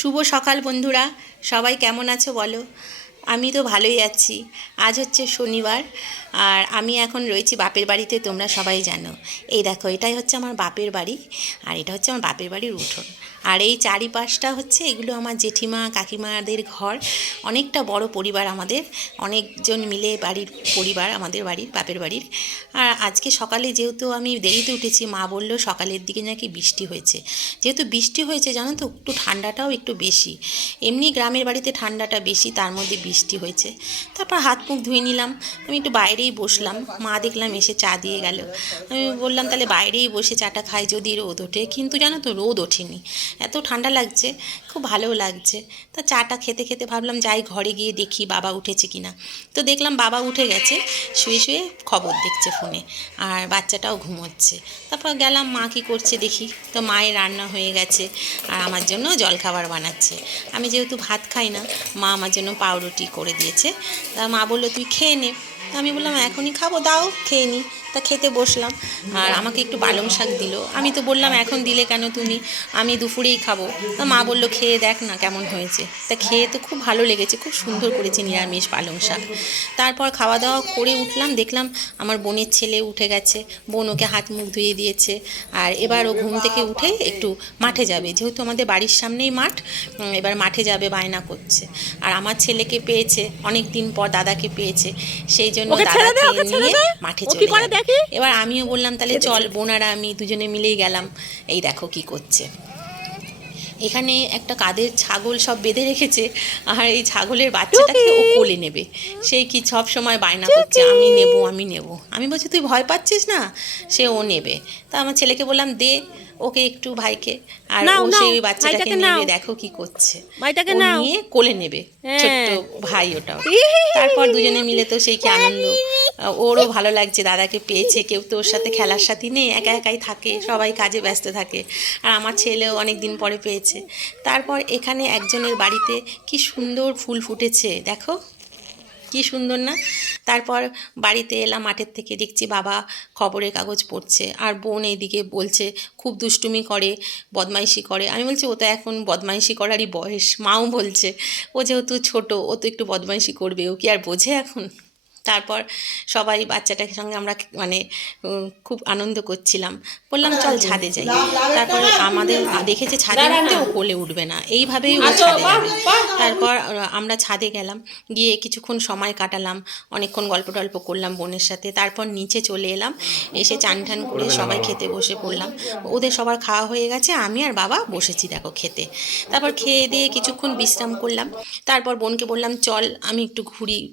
শুভ সকাল বন্ধুরা, সবাই কেমন আছো বলো। আমি তো ভালোই আছি। আজ হচ্ছে শনিবার, আর আমি এখন রয়েছি বাপের বাড়িতে, তোমরা সবাই জানো। এই দেখো, এটাই হচ্ছে আমার বাপের বাড়ি, আর এটা হচ্ছে আমার বাপের বাড়ির উঠোন। আর এই চারিপাশটা হচ্ছে, এগুলো আমার জেঠিমা কাকিমাদের ঘর। অনেকটা বড় পরিবার আমাদের, অনেকজন মিলে বাড়ির পরিবার আমাদের বাড়ির, বাপের বাড়ির। আর আজকে সকালে যেহেতু আমি দেরিতে উঠেছি, মা বললো সকালের দিকে নাকি বৃষ্টি হয়েছে। যেহেতু বৃষ্টি হয়েছে জানো তো, একটু ঠান্ডাটাও একটু বেশি। এমনি গ্রামের বাড়িতে ঠান্ডাটা বেশি, তার মধ্যে বৃষ্টি হয়েছে। তারপর হাত মুখ ধুয়ে নিলাম, আমি একটু বাইরেই বসলাম। মা দেখলাম এসে চা দিয়ে গেল। আমি বললাম তাহলে বাইরেই বসে চাটা খাই, যদি রোদ ওঠে। কিন্তু জানো তো, রোদ ওঠেনি। এত ঠান্ডা লাগছে, খুব ভালোও লাগছে। তা চাটা খেতে খেতে ভাবলাম যাই ঘরে গিয়ে দেখি বাবা উঠেছে কিনা। তো দেখলাম বাবা উঠে গেছে, শুয়ে শুয়ে খবর দেখছে ফোনে, আর বাচ্চাটাও ঘুমোচ্ছে। তারপর গেলাম মা কী করছে দেখি। তো মায়ের রান্না হয়ে গেছে, আর আমার জন্য জলখাবার বানাচ্ছে। আমি যেহেতু ভাত খাই না, মা আমার জন্য পাউরুটি করে দিয়েছে। তা মা বললো তুই খেয়ে নে। তা আমি বললাম এখনই খাবো, দাও খেয়ে নিই। তা খেতে বসলাম, আর আমাকে একটু পালং শাক দিল। আমি তো বললাম এখন দিলে কেন তুমি, আমি দুপুরেই খাবো। তা মা বললো খেয়ে দেখ না কেমন হয়েছে। তা খেয়ে তো খুব ভালো লেগেছে, খুব সুন্দর করেছে নিরামিষ পালং শাক। তারপর খাওয়া দাওয়া করে উঠলাম, দেখলাম আমার বোনের ছেলে উঠে গেছে। বোন ওকে হাত মুখ ধুয়ে দিয়েছে, আর এবার ও ঘুম থেকে উঠে একটু মাঠে যাবে, যেহেতু আমাদের বাড়ির সামনেই মাঠ। এবার মাঠে যাবে, বায়না করছে। আর আমার ছেলেকে পেয়েছে, অনেক দিন পর দাদাকে পেয়েছে, সেই জন্য দাদাকে নিয়ে মাঠে চলে যাবে। এবার আমিও বললাম তাহলে চল, বোন আর আমি দুজনে মিলেই গেলাম। এই দেখো কি করছে। এখানে একটা কাদের ছাগল সব বেঁধে রেখেছে, আর এই ছাগলের বাচ্চাটাকে ও কোলে নেবে। সেই কি সব সময় বায়না করছে আমি নেব আমি নেব। আমি বলছি তুই ভয় পাচ্ছিস না, সে ও নেবে। তা আমার ছেলেকে বললাম দে ওকে একটু, ভাইকে। আর ও সেই ওই বাচ্চাটাকে নেবে, দেখো কি করছে। ও নিয়ে কোলে নেবে, ছোট্ট ভাই ওটাও। তারপর দুজনে মিলে তো সেই কি আনন্দ। ওরও ভালো লাগছে, দাদাকে পেয়েছে। কেউ তো ওর সাথে খেলার সাথী নেই, একা একাই থাকে, সবাই কাজে ব্যস্ত থাকে। আর আমার ছেলেও অনেক দিন পরে পেয়েছে। তারপর এখানে একজনের বাড়িতে কি সুন্দর ফুল ফুটেছে, দেখো কি সুন্দর না। তারপর বাড়িতে এলাম, মাঠের থেকে দেখছি বাবা খবরের কাগজ পড়ছে, আর বোন এইদিকে বলছে খুব দুষ্টুমি করে, বদমাইশি করে। আমি বলছি ও তো এখন বদমাইশি করারই বয়স। মাও বলছে ও যেহেতু ছোট, ও তো একটু বদমাইশি করবে, ও কি আর বোঝে এখন। তারপর সবাই বাচ্চাটাকে সঙ্গে আমরা মানে খুব আনন্দ করছিলাম। বললাম চল ছাদে যাই। তারপর আমাদের দেখেছে ছাদের মধ্যে ও কোলে উঠবে না, এইভাবেই ও ছাদে যাবে। তারপর আমরা ছাদে গেলাম, গিয়ে কিছুক্ষণ সময় কাটালাম, অনেকক্ষণ গল্প টল্প করলাম বোনের সাথে। তারপর নিচে চলে এলাম, এসে চান টান করে সবাই খেতে বসে পড়লাম। ওদের সবার খাওয়া হয়ে গেছে, আমি আর বাবা বসেছি দেখো খেতে। তারপর খেয়ে দিয়ে কিছুক্ষণ বিশ্রাম করলাম। তারপর বোনকে বললাম চল আমি একটু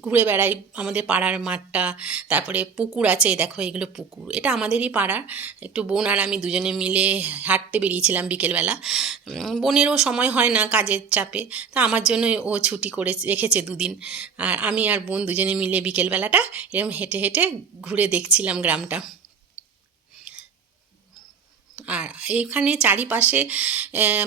ঘুরে বেড়াই আমাদের পাড়ার মাঠটা। তারপরে পুকুর আছে, দেখো এগুলো পুকুর, এটা আমাদেরই পাড়ার। একটু বোন আর আমি দুজনে মিলে হাঁটতে বেরিয়েছিলাম বিকেলবেলা। বোনেরও সময় হয় না কাজের চাপে, তা আমার জন্য ও ছুটি করে রেখেছে দুদিন। আর আমি আর বোন দুজনে মিলে বিকেলবেলাটা এরকম হেঁটে হেঁটে ঘুরে দেখছিলাম গ্রামটা। আর এইখানে চারিপাশে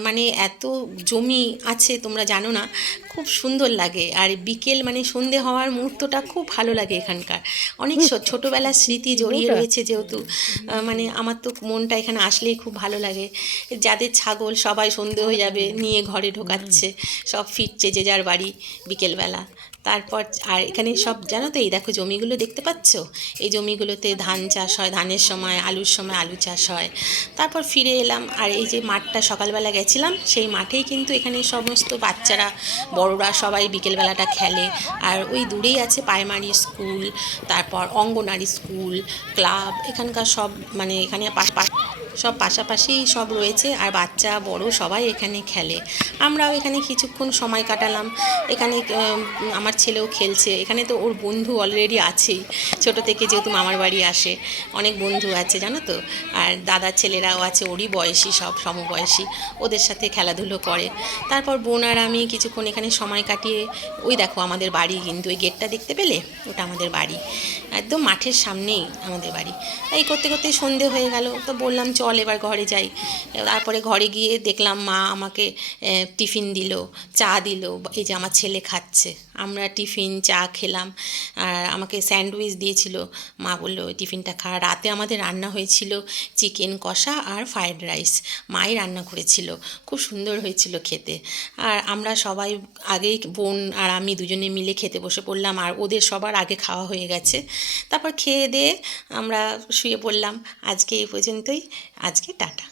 মানে এত জমি আছে তোমরা জানো না, খুব সুন্দর লাগে। আর বিকেল মানে সন্ধে হওয়ার মুহূর্তটা খুব ভালো লাগে এখানকার। অনেক ছোটোবেলার স্মৃতি জড়িয়ে রয়েছে যেহেতু, মানে আমার তো মনটা এখানে আসলেই খুব ভালো লাগে। যাদের ছাগল সবাই সন্ধে হয়ে যাবে নিয়ে ঘরে ঢোকাচ্ছে, সব ফিরছে যে যার বাড়ি বিকেলবেলা। তারপর আর এখানে সব জানো তো, এই দেখো জমিগুলো দেখতে পাচ্ছ, এই জমিগুলোতে ধান চাষ হয়, ধানের সময় আলুর সময় আলু চাষ হয়। তারপর ফিরে এলাম, আর এই যে মাঠটা সকালবেলা গেছিলাম, সেই মাঠেই কিন্তু এখানে সমস্ত বাচ্চারা বড়রা সবাই বিকেলবেলাটা খেলে। আর ওই দূরেই আছে প্রাইমারি স্কুল, তারপর অঙ্গনারী স্কুল, ক্লাব, এখানকার সব মানে এখানে সব পাশাপাশি সব রয়েছে। আর বাচ্চা বড় সবাই এখানে খেলে। আমরাও এখানে কিছুক্ষণ সময় কাটালাম। এখানে আমার ছেলেও খেলছে, এখানে তো ওর বন্ধু অলরেডি আছেই, ছোটো থেকে যেহেতু মামার বাড়ি আসে অনেক বন্ধু আছে জানো তো। আর দাদার ছেলেরাও আছে ওরই বয়সী, সব সমবয়সী, ওদের সাথে খেলাধুলো করে। তারপর বোন আর আমি কিছুক্ষণ এখানে সময় কাটিয়ে, ওই দেখো আমাদের বাড়ি, কিন্তু ওই গেটটা দেখতে পেলে, ওটা আমাদের বাড়ি, একদম মাঠের সামনেই আমাদের বাড়ি। এই করতে করতে সন্ধে হয়ে গেল, তো বললাম চল চল এবার ঘরে যাই। তারপরে ঘরে গিয়ে দেখলাম মা আমাকে টিফিন দিল, চা দিল, এই যে আমার ছেলে খাচ্ছে। আমরা টিফিন চা খেলাম, আর আমাকে স্যান্ডউইচ দিয়েছিল। মা বললো ওই টিফিনটা খা। রাতে আমাদের রান্না হয়েছিল চিকেন কষা আর ফ্রায়েড রাইস, মাই রান্না করেছিল, খুব সুন্দর হয়েছিল খেতে। আর আমরা সবাই আগেই, বোন আর আমি দুজনে মিলে খেতে বসে পড়লাম, আর ওদের সবার আগে খাওয়া হয়ে গেছে। তারপর খেয়ে দিয়ে আমরা শুয়ে পড়লাম। আজকে এই পর্যন্তই, আজকে টাটা।